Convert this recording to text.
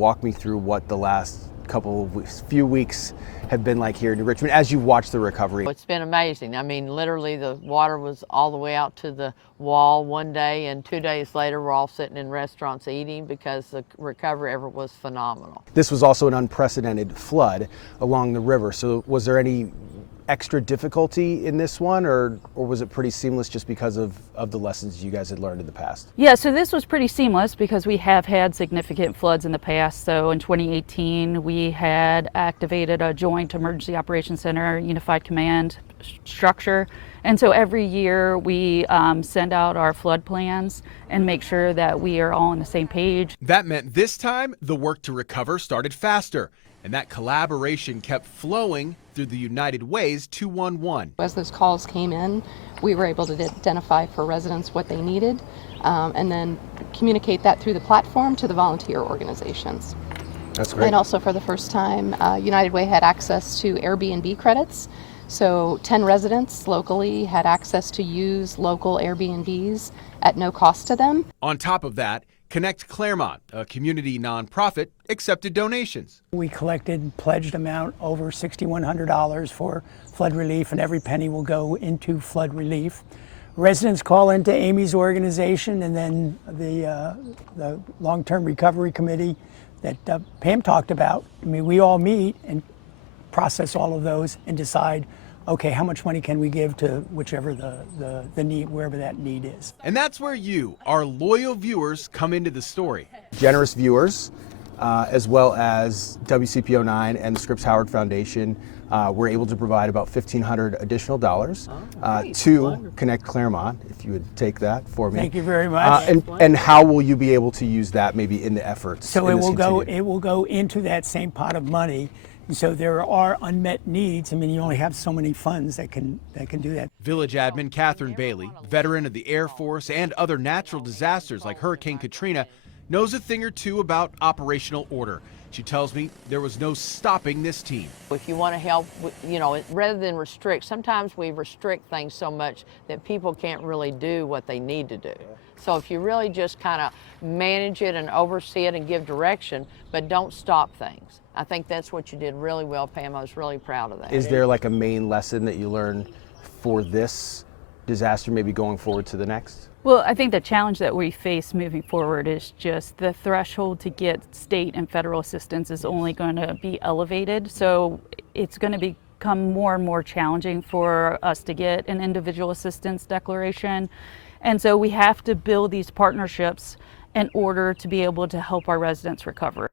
walk me through what the last few weeks have been like here in Richmond as you watch the recovery? It's been amazing. I mean, literally the water was all the way out to the wall one day, and 2 days later we're all sitting in restaurants eating because the recovery effort was phenomenal. This was also an unprecedented flood along the river, so was there any extra difficulty in this one, or was it pretty seamless just because of the lessons you guys had learned in the past? Yeah, so this was pretty seamless because we have had significant floods in the past. So in 2018, we had activated a joint emergency operations center, unified command structure. And so every year we send out our flood plans and make sure that we are all on the same page. That meant this time the work to recover started faster, and that collaboration kept flowing through the United Way's 211. As those calls came in, we were able to identify for residents what they needed and then communicate that through the platform to the volunteer organizations. That's great. And also for the first time, United Way had access to Airbnb credits. So 10 residents locally had access to use local Airbnbs at no cost to them. On top of that, Connect Clermont, a community nonprofit, accepted donations. We collected pledged amount over $6,100 for flood relief, and every penny will go into flood relief. Residents call into Amy's organization, and then the long-term recovery committee that Pam talked about. I mean, we all meet and process all of those and decide, okay, how much money can we give to whichever the need, wherever that need is. And that's where you, our loyal viewers, come into the story. Generous viewers, as well as WCPO9 and the Scripps Howard Foundation, were able to provide about $1,500 additional dollars to Connect Clermont, if you would take that for me. Thank you very much. And how will you be able to use that maybe in the efforts? So it will go into that same pot of money. So there are unmet needs. I mean, you only have so many funds that can do that. Village admin Catherine Bailey, veteran of the Air Force and other natural disasters like Hurricane Katrina, knows a thing or two about operational order. She tells me there was no stopping this team. If you want to help, rather than restrict, sometimes we restrict things so much that people can't really do what they need to do. So if you really just kind of manage it and oversee it and give direction, but don't stop things. I think that's what you did really well, Pam. I was really proud of that. Is there like a main lesson that you learned for this disaster, maybe going forward to the next? Well, I think the challenge that we face moving forward is just the threshold to get state and federal assistance is only going to be elevated. So it's going to become more and more challenging for us to get an individual assistance declaration. And so we have to build these partnerships in order to be able to help our residents recover.